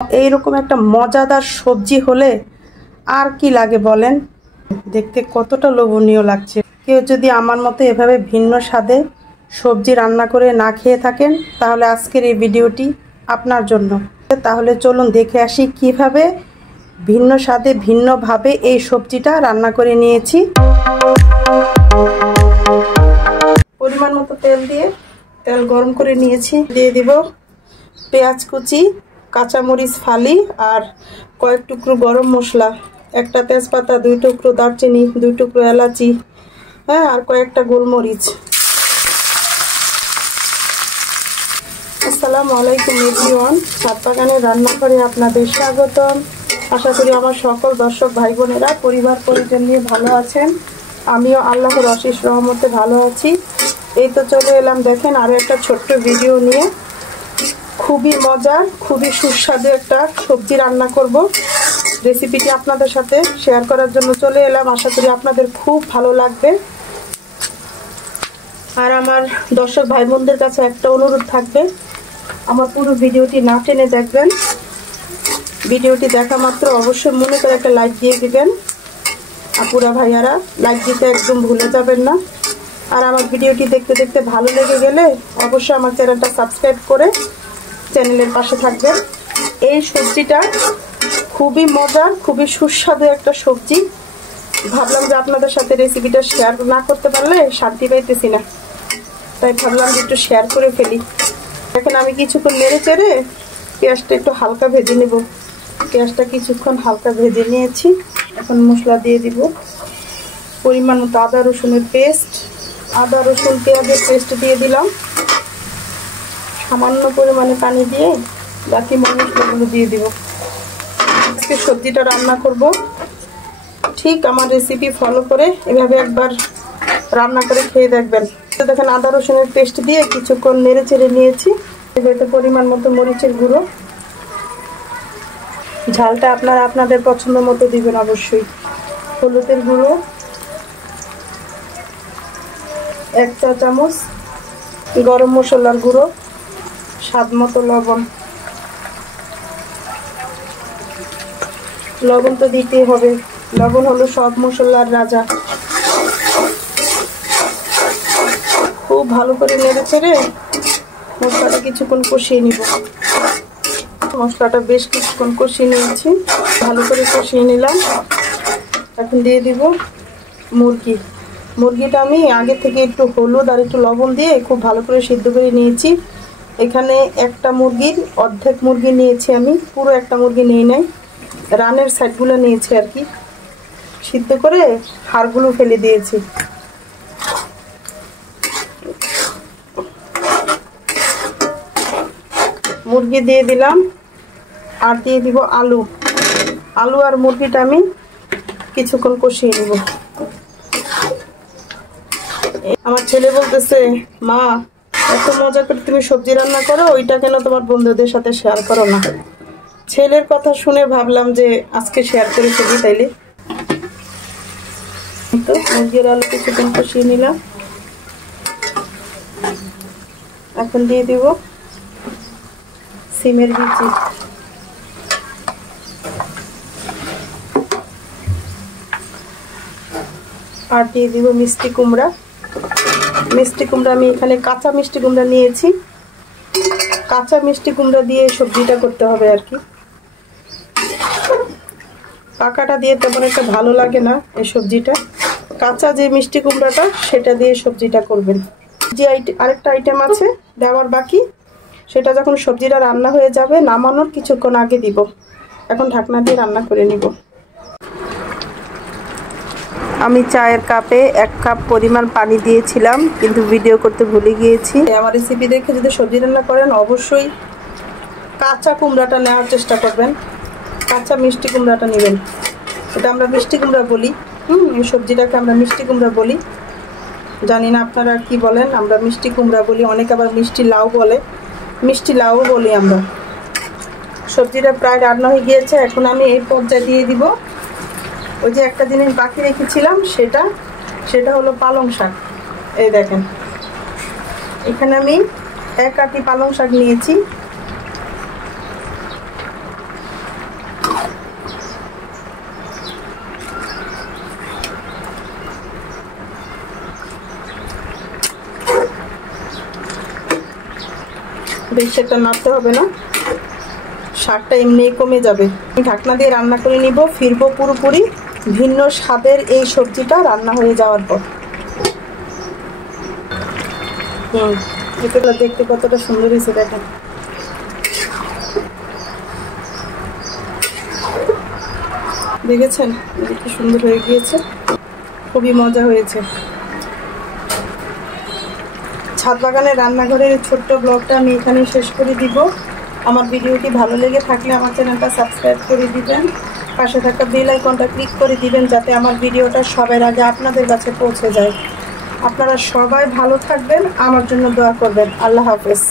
এইরকম একটা মজাদার সবজি হলে আর কি লাগে বলেন। দেখতে কতটা লোভনীয় লাগছে। কেউ যদি আমার মতো এভাবে ভিন্ন স্বাদে সবজি রান্না করে না খেয়ে থাকেন তাহলে আজকের এই ভিডিওটি আপনার জন্য। তাহলে চলুন দেখে আসি কিভাবে ভিন্ন স্বাদে ভিন্নভাবে এই সবজিটা রান্না করে নিয়েছি। পরিমাণ মতো তেল দিয়ে তেল গরম করে নিয়েছি। দিয়ে দিব পেঁয়াজ কুচি, কাঁচামরিচ ফালি আর কয়েক টুকরো গরম মশলা, একটা তেজপাতা, 2 টুকরো দারচিনি, 2 টুকরো এলাচি, হ্যাঁ, আর কয়েকটা গোলমরিচ। আসসালামু আলাইকুম এভরিওয়ান, ছাদ বাগানের রান্নাঘরে আপনাদের স্বাগতম। আশা করি আমার সকল দর্শক ভাই বোনেরা পরিবার পরিজন নিয়ে ভালো আছেন। আমিও আল্লাহর অশেষ রহমতে ভালো আছি। এই তো চলে এলাম দেখেন আরও একটা ছোট্ট ভিডিও নিয়ে। খুবই মজার, খুবই সুস্বাদু একটা সবজি রান্না করব। রেসিপিটি আপনাদের সাথে শেয়ার করার জন্য চলে এলাম। আশা করি আপনাদের খুব ভালো লাগবে। আর আমার দর্শক ভাই বোনদের কাছে একটা অনুরোধ থাকবে, আমার পুরো ভিডিওটি না টেনে দেখবেন। ভিডিওটি দেখা মাত্র অবশ্যই মনে করে একটা লাইক দিয়ে দিবেন। আপুরা ভাইয়ারা লাইক দিতে একদম ভুলে যাবেন না। আর আমার ভিডিওটি দেখতে দেখতে ভালো লেগে গেলে অবশ্যই আমার চ্যানেলটা সাবস্ক্রাইব করে চ্যানেলের পাশে থাকবেন। এই সবজিটা খুবই মজার, খুবই সুস্বাদু একটা সবজি। ভাবলাম যে আপনাদের সাথে রেসিপিটা শেয়ার না করতে পারলে শান্তি পাইতেছি না, তাই ভাবলাম যে একটু শেয়ার করে ফেলি। এখন আমি কিছুক্ষণ নেড়ে চেড়ে পেঁয়াজটা একটু হালকা ভেজে নেব। পেঁয়াজটা কিছুক্ষণ হালকা ভেজে নিয়েছি। এখন মশলা দিয়ে দিব পরিমাণ মতো আদা রসুনের পেস্ট, আদা রসুন পেঁয়াজের পেস্ট দিয়ে দিলাম। সামান্য পরিমাণে পানি দিয়ে বাকি মশলাগুলো দিয়ে দিব। আজকে সবজিটা রান্না করব, ঠিক আমার রেসিপি ফলো করে এভাবে একবার রান্না করে খেয়ে দেখবেন। দেখেন আদা রসুনের পেস্ট দিয়ে কিছুক্ষণ নেড়ে চেড়ে নিয়েছি। এতে পরিমাণ মতো মরিচের গুঁড়ো, ঝালটা আপনারা আপনাদের পছন্দ মতো দিবেন অবশ্যই। হলুদের গুঁড়ো 1 চা চামচ, গরম মশলার গুঁড়ো, স্বাদ মতো লবণ। লবণ তো দিতেই হবে, লবণ হলো সব মশলার রাজা। খুব ভালো করে নেড়ে চেড়ে মশলাটা কিছুক্ষণ কষিয়ে নিব। মশলাটা বেশ কিছুক্ষণ কষিয়ে নিয়েছি, ভালো করে কষিয়ে নিলাম। এখন দিয়ে দিব মুরগি। মুরগিটা আমি আগে থেকে একটু হলুদ আর একটু লবণ দিয়ে খুব ভালো করে সিদ্ধ করে নিয়েছি। এখানে একটা মুরগির অর্ধেক মুরগি নিয়েছি আমি, পুরো একটা মুরগি নেই নাই, রানের সাইডগুলো নিয়েছি আর কি। সিদ্ধ করে হাড়গুলো ফেলে দিয়েছি। মুরগি দিয়ে দিলাম আর দিয়ে দিব আলু। আলু আর মুরগিটা আমি কিছুক্ষণ কষিয়ে নিব। আমার ছেলে বলতেছে, মা এত মজা করে তুমি সবজি রান্না করো, ওইটা কেন তোমার বন্ধুদের সাথে শেয়ার করো না? ছেলের কথা শুনে ভাবলাম যে আজকে শেয়ার করে ফেলি। তাইলে তো মুরগির আলু কিছুক্ষণ কষিয়ে নিলাম। এখন দিয়ে দিব সিমের বিচি। আর দিয়ে দিব মিষ্টি কুমড়া। মিষ্টি কুমড়া আমি এখানে কাঁচা মিষ্টি কুমড়া নিয়েছি। কাঁচা মিষ্টি কুমড়া দিয়ে সবজিটা করতে হবে আর কি। পাকাটা দিয়ে তেমন একটা ভালো লাগে না এই সবজিটা। কাঁচা যে মিষ্টি কুমড়াটা সেটা দিয়ে সবজিটা করবেন। যে আরেকটা আইটেম আছে দেওয়ার বাকি, সেটা যখন সবজিটা রান্না হয়ে যাবে নামানোর কিছুক্ষণ আগে দিব। এখন ঢাকনা দিয়ে রান্না করে নিব। আমি চায়ের কাপে 1 কাপ পরিমাণ পানি দিয়েছিলাম, কিন্তু ভিডিও করতে ভুলে গিয়েছি। আমার রেসিপি দেখে যদি সবজি রান্না করেন অবশ্যই কাঁচা কুমড়াটা নেওয়ার চেষ্টা করবেন। কাঁচা মিষ্টি কুমড়াটা নেবেন। এটা আমরা মিষ্টি কুমড়া বলি। এই সবজিটাকে আমরা মিষ্টি কুমড়া বলি। জানি না আপনারা কি বলেন, আমরা মিষ্টি কুমড়া বলি। অনেকে আবার মিষ্টি লাউ বলে, মিষ্টি লাউ বলি আমরা। সবজিটা প্রায় রান্না হয়ে গিয়েছে। এখন আমি এই পর্যায়ে দিয়ে দিব ওই যে একটা জিনিস বাকি রেখেছিলাম, সেটা হলো পালং শাক। এই দেখেন এখানে আমি 1 আটি পালং শাক নিয়েছি। বেশি একটা নাড়তে হবে না, স্বাদটা এমনিই কমে যাবে। ঢাকনা দিয়ে রান্না করে নিব, ফিরবো পুরোপুরি ভিন্ন স্বাদের এই সবজিটা রান্না হয়ে যাওয়ার পর। এটা দেখতে কতটা সুন্দর হয়েছে দেখেন। দেখেছেন কি সুন্দর হয়ে গিয়েছে, খুবই মজা হয়েছে। ছাদ বাগানের রান্নাঘরের ছোট্ট ব্লগটা আমি এখানে শেষ করে দিব। আমার ভিডিওটি ভালো লেগে থাকলে আমার চ্যানেলটা সাবস্ক্রাইব করে দিবেন, পাশে থাকা বেল আইকনটা ক্লিক করে দিবেন যাতে আমার ভিডিওটা সবার আগে আপনাদের কাছে পৌঁছে যায়। আপনারা সবাই ভালো থাকবেন, আমার জন্য দোয়া করবেন। আল্লাহ হাফেজ।